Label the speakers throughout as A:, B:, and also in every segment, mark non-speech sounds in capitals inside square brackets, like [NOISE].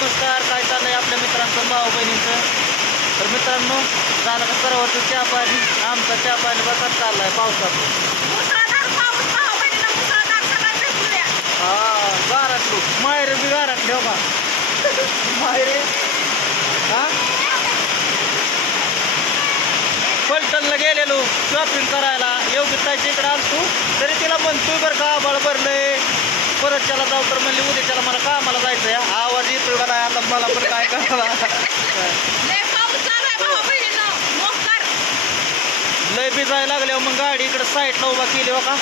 A: नमस्कार काय चाललंय आपल्या मित्रांचं भाऊ बहिणीचं? तर मित्रांनो झालं का सर्वांचं चहा पाणी? आमचा चहा पाणी बसा चाललाय पावसात.
B: मुसळधार पाऊस भाऊ-बहिणीला मुसळधार सगळं भेटूया.
A: हा गाराटलो माहेर बी गाराटले हो का माहेरे? हा? पलटणला गेलेलो शॉपिंग करायला. योग्य ताईच्या इकडे आलतो तरी तिला म्हणतोय बरं का आबाळ भरलंय. परत त्याला जाऊ तर म्हणली उद्या त्याला मला कामाला जायचं आहे आवाज येतोय मला आता मला पण काय करावा
B: लय आहे.
A: लय भिजायला लागल्यावर मग गाडी इकडे साईडला उभा केली हो का?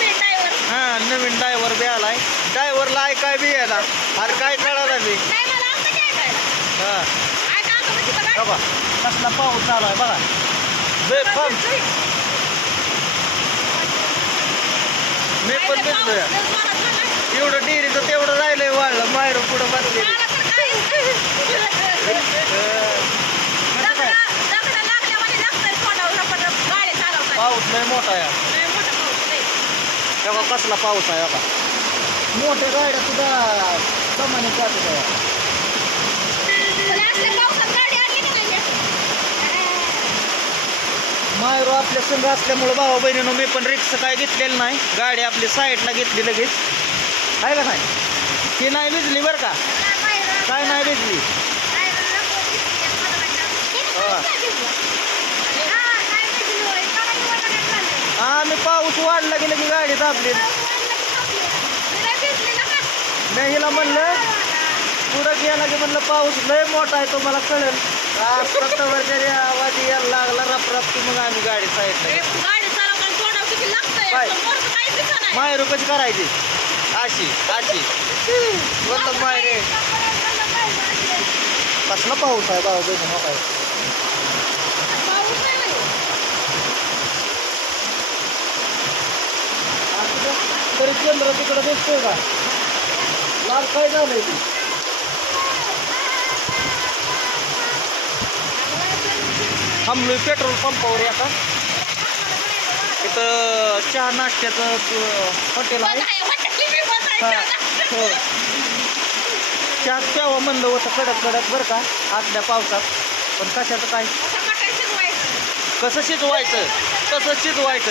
B: बी.
A: हा नवीन ड्रायव्हर बी आलाय. ड्रायव्हरला ऐकाय बी यायला अरे काय कळाला बी.
B: नाही काय.
A: हा. बघा कसला पाऊस चालू आहे बघा. मी पण
B: झाला.
A: एवढं डेअरीचं तेवढं राहिलंय वाढलं माहेर पुढं बसले. पाऊस लय मोठा आहे. तेव्हा कसला पाऊस आहे बघा मोठ्या गाड्या सुद्धा सामान्य जात आहे
B: पण असल्या पावसात गाडी आणली का नाही नीट?
A: मायरो आपल्या संघ असल्यामुळं भावा बहिणीनं मी पण रिक्षा काय घेतलेलं नाही. गाडी आपली साईडला घेतली लगेच. आहे का नाही? ती नाही भिजली बरं का? काय नाही भिजली? हा. आम्ही पाऊस वाढला गेलं की गाडी दाबली. मी हिला म्हणलं पुढं गेला की म्हणलं पाऊस लय मोठा आहे तुम्हाला कळेल. प्रथमवर जरी आवाज यायला लागला रप रप की मग आम्ही गाडी साईडला? मायरू कशी करायची? अशी अशी म्हणलं मायरे कसला पाऊस आहे भाऊ बहिणी मोठा आहे तरी चंद्र तिकडे दिसतोय का? लाल काय झालंय ती? थांबलोय पेट्रोल पंपावर आता. इथं चहा नाश्त्याचं हॉटेल आहे. हा हो. चहा प्यावं म्हणलं होतं कडक कडक बरं का आतल्या पावसात. पण कशाचं काय? कसं शिजवायचं? कसं शिजवायचं?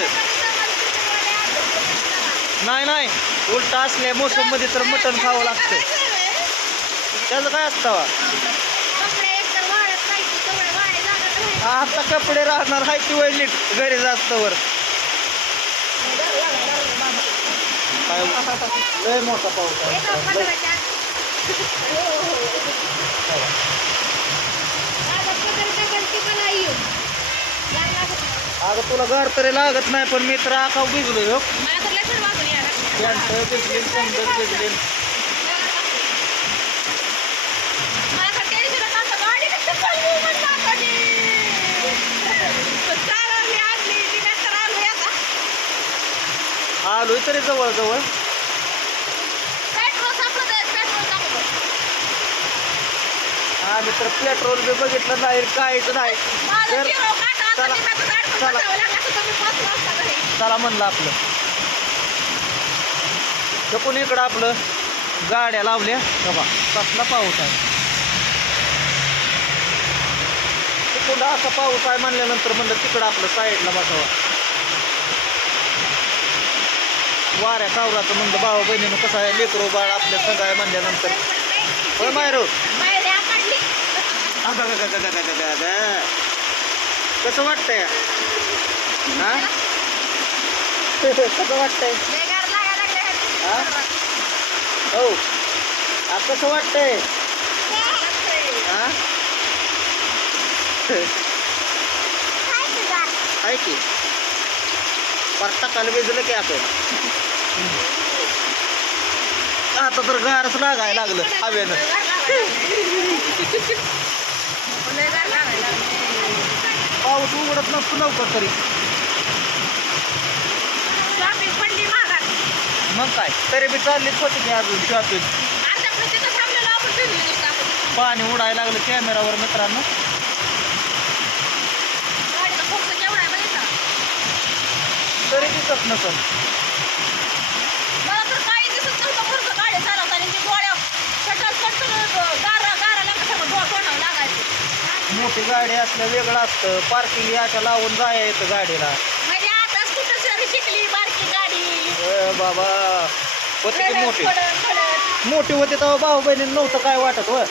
A: नाही नाही. उलट असल्या मोसममध्ये तर मटण खावं लागतं. त्याचं काय असतं वा? आता कपडे राहणार ती वय नीट घरी जास्तवर काय? लय मोठा पाऊस आहे. अगं तुला घर तरी लागत नाही पण मी तर आखाव भिजलो हो. आलोय तरी जवळ जवळ आम्ही तर पेट्रोल बी बघितलं नाही काहीच नाही. तर चला चला. चला म्हणलं आपलं. जपून इकडं आपलं गाड्या लावल्या. बघा कसला पाऊस आहे. तिकडं असा पाऊस आहे म्हणल्यानंतर म्हणलं तिकडं आपलं साईडला बसावा. वाऱ्या कावराचं म्हणलं भावा बहिणीनं कसं आहे? लेकरो बाळ आपल्या सगळं आहे म्हणल्यानंतर होय मायरो. अगं, अगं, अगं, अगं, अगं, अगं, अगं. कसं वाटतंय? हा? [LAUGHS] कसं वाटतंय? हा? हो. आ, कसं वाटतंय? हा? आहे की परता काल भिजलं की आता. आता तर गारच लागायला लागलं हवेनं. पाऊस उघडत नसतो लवकर तरी. मग काय? तरी बी चाललीच होती की अजून शॉपिंग पाणी उडायला लागलं कॅमेरावर मित्रांनो. तरी दिसत नसल
B: मला तर काही दिसत नव्हतं पुढचं गाडी चालवताना ती डोळ्या
A: मोठी गाडी असल्या वेगळं असतं. पार्किंग अशा लावून जाया येतं गाडीला.
B: म्हणजे आताच कुठं सर शिकली बारकी गाडी?
A: ए बाबा. होती की मोठी.
B: पडत, पडत.
A: मोठी होती तेव्हा भाऊ बहिणी नव्हतं काय वाटत व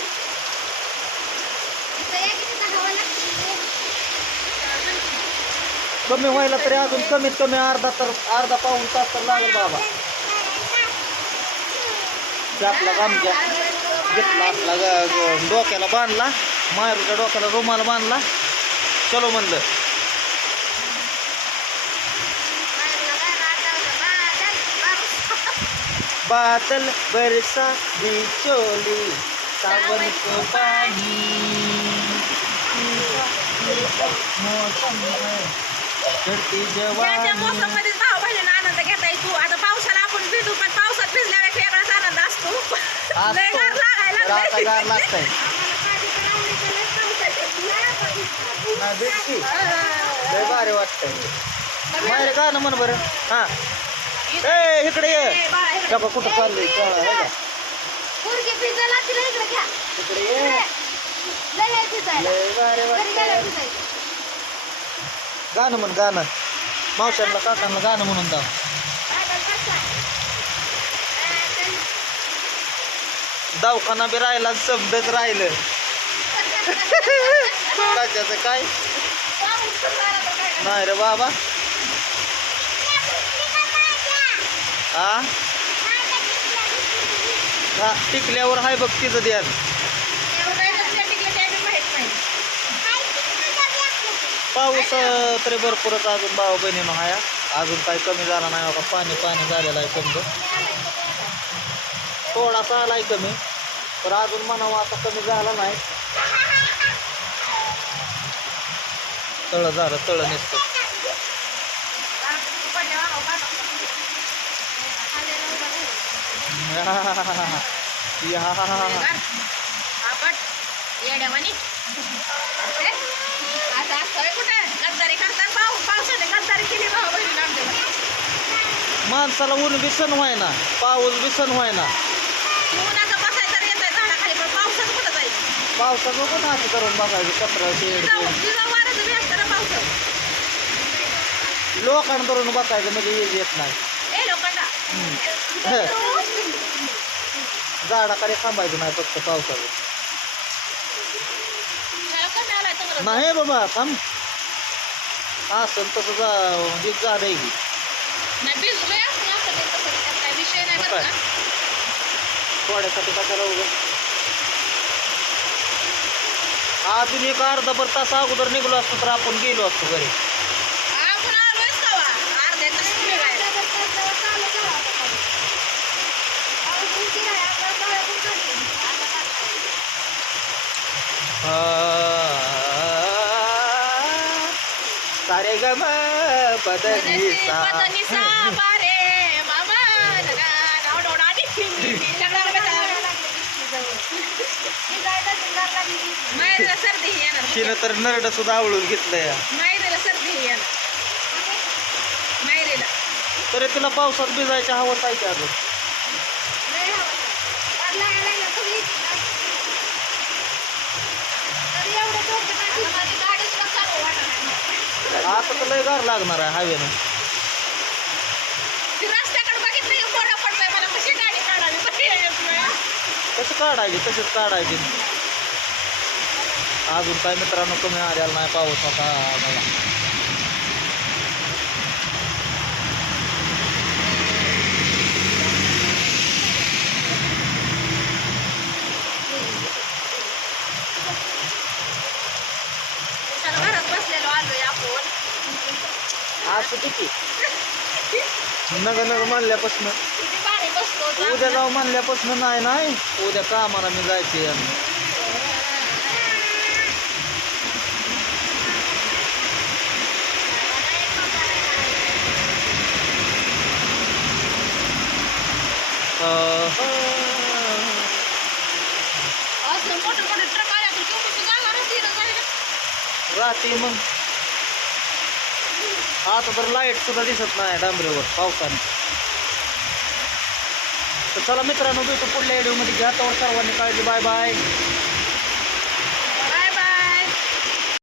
A: कमी व्हायला तरी अजून कमीत कमी अर्धा तर अर्धा पाऊन तास तर लागेल बाबा. ते आपला गामच्या घेतला आपला ग- ग- डोक्याला बांधला. मारूच्या डोक्याला रुमाल बांधला. चलो म्हणलं. बादल बरसा बिचोली सावन को पानी मौसम चढ़ती
B: बहिणीला आनंद घेता येतो आता पावसाला आपण भिजू पण पावसात भिजल्यावर एक वेगळाच आनंद असतो. लय गार लागायला
A: तर ना लय भारी वाटतंय. बाहेर गाणं म्हण बरं? हा. ए इकडे ये. बघा कुठं चाललंय? का?
C: इकडे
A: ये.
C: लय
A: भारी वाटतंय. गाणं म्हण गाणं मावशांना काकांना गाणं म्हणून दाव दवाखाना बी राहिला शब्दच राहिलं. [LAUGHS] राज्याचं काय? नाही रे बाबा. हा? हा टिकल्यावर हाय बघ तिचं ध्यान. पाऊस तरी भरपूरच अजून भाऊ बहिणीनं हाया. अजून काही कमी झाला नाही बाबा. पाणी पाणी झालेलं आहे समजा. थोडासा आलाय कमी. तर अजून म्हणावं आता कमी झाला नाही तळ झालं तळ नसतं या
B: येड्यावानी आता असं कुठे गद्दारी करतात पाऊ पावसाने गद्दारी तळ झालं तळ आमच्या
A: माणसाला ऊन बी सण व्हायना पाऊस बी सण व्हायना
B: उन्हाचं बसायचं तर येतंय झाडाखाली पण पावसाचं कुठं जायचं
A: पावसाचं पण असं करून बघायचं कचरा शेड
B: जिजाऊ जिजाऊ वाराचं बी असतं ना पावसाचं.
A: लोकांकडून बघायचं म्हणजे येज येत नाही. झाडाखाली थांबायचं नाही फक्त पावसाचं. नाही बाबा थांब. असं तसं जा म्हणजे झालंय की
B: नाही भिजलोय असं असं ते तसं त्यात काय विषय नाही बरं का
A: थोड्यासाठी का करा उगं अजून एक अर्धा भर तास अगोदर निघलो असतो तर आपण गेलो असतो घरी. सारे गम पदनी सा
B: सर्दी येणार.
A: शिन तर नरड सुद्धा आवळून
B: मायरेला सर्दी येणार. मायरेला
A: तरी तिला पावसात भिजायच्या हवं. आहे अजून
B: वाटत नाही.
A: आता तर लय गार लागणार आहे हवेनं
B: ती रस्त्याकडे बघितलं की कोरडं पडलंय मला कशी गाडी काढावी कशी यायची
A: कसं काढायची तसेच काढायची. अजून काय मित्रांनो कमी आलेला नाही पाऊस आता मला असं किती? नग नग
B: बसलो
A: उद्या जाऊ म्हणल्यापासून नाही नाही. उद्या कामाला मी जायचे. राहते मग. आता तर लाइट सुद्धा दिसत नाही डांबरीवर पावसाने. चला मित्रांनो भेटू पुढल्या व्हिडिओमध्ये घ्या तर सर्वांनी काळजी. Bye bye